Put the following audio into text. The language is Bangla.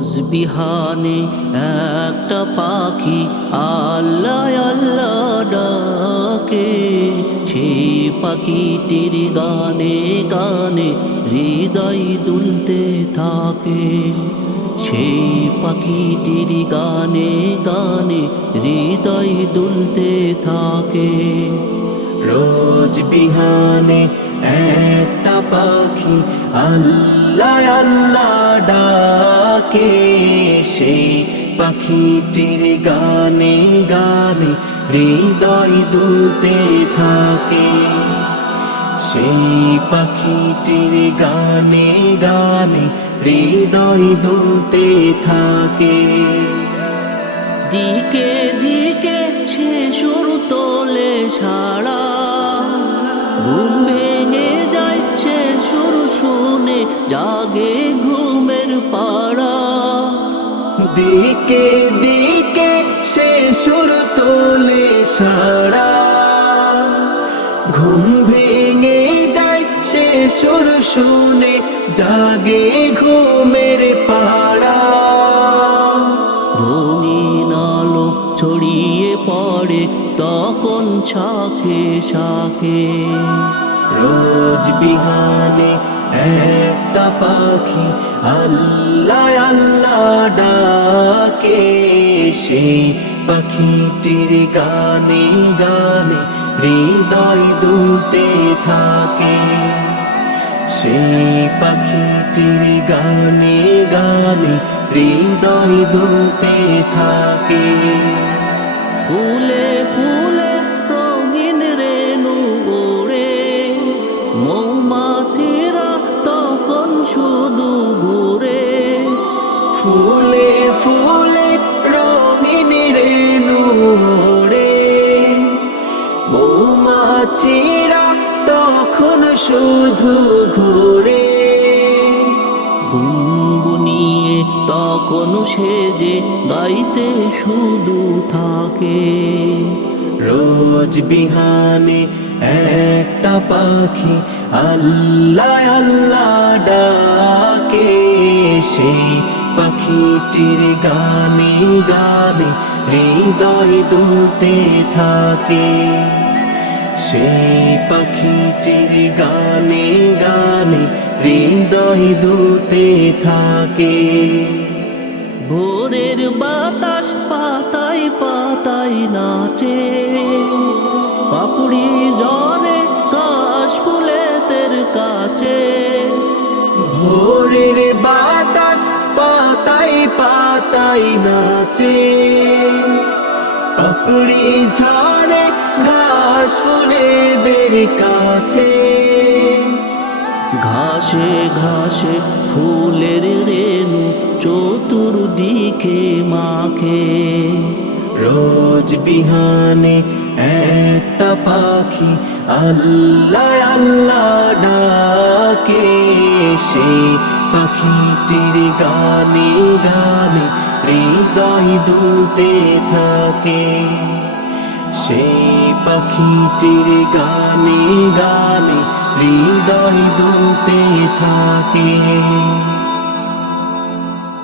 রোজ বিহানে একটা পাখি আল্লাহ আল্লাহ ডাকে, সেই পাখিটির গানে গানে হৃদয় দুলতে থাকে। সেই পাখিটির গানে গানে হৃদয় দুলতে থাকে। রোজ বিহানে একটা পাখি আল্লাহ আল্লাহ ডাকে, সেই পাখিটির গানে গানে হৃদয় দুলতে থাকে। সেই পাখিটির গানে গানে হৃদয় দুলতে থাকে। দিকে দিকে সে সুর তোলে সাড়া, ঘুম ভেঙে যায় সে সুর শুনে জাগে ঘুমের পাড়া। দিকে দিকে সে সুর তোলে সাড়া, ঘুম ভেঙে যায় সে সুর শুনে জাগে ঘুমের পাড়া। রঙিন আলো ছড়িয়ে পড়ে তখন শাখে শাখে। রোজ বিহানে একটা পাখি আল্লাহ আল্লাহ ডাকে, সেই পাখিটির গানে গানে হৃদয় দুলতে থাকে। সেই পাখিটির গানে গানে হৃদয় দুলতে থাকে। ফুলে ফুলে রঙিন রেণু ওড়ে, মৌমাছিরা তখন শুধু ঘুরে। ফুলে ফুলে রঙিন রেণু ওড়ে, মৌমাছিরা তখন শুধু ঘুরে। গুনগুনিয়ে তখন সেজে গাইতে শুধু থাকে। রোজ বিহানে একটা পাখি আল্লাহ আল্লাহ ডাকে, সেই পাখিটির গানে গানে হৃদয় দুলতে থাকে। সেই পাখিটির গানে গানে হৃদয় দুলতে থাকে। ভোরের বাতাস পাতায় পাতায় নাচে, পাপড়ি ঝরে কাশ ফুলের কাছে। ভোরের বাতাস পাতায় পাতায় নাচে, পাপড়ি ঝরে ঘাস ফুলেদের কাছে। ঘাসে ঘাসে ফুলের রেণু চতুর্দিকে মাখে। রোজ বিহানে একটা পাখি আল্লাহ আল্লাহ ডাকে, সেই পাখিটির গানে গানে হৃদয় দুলতে থাকে। সেই পাখিটির গানে গানে হৃদয় দুলতে থাকে।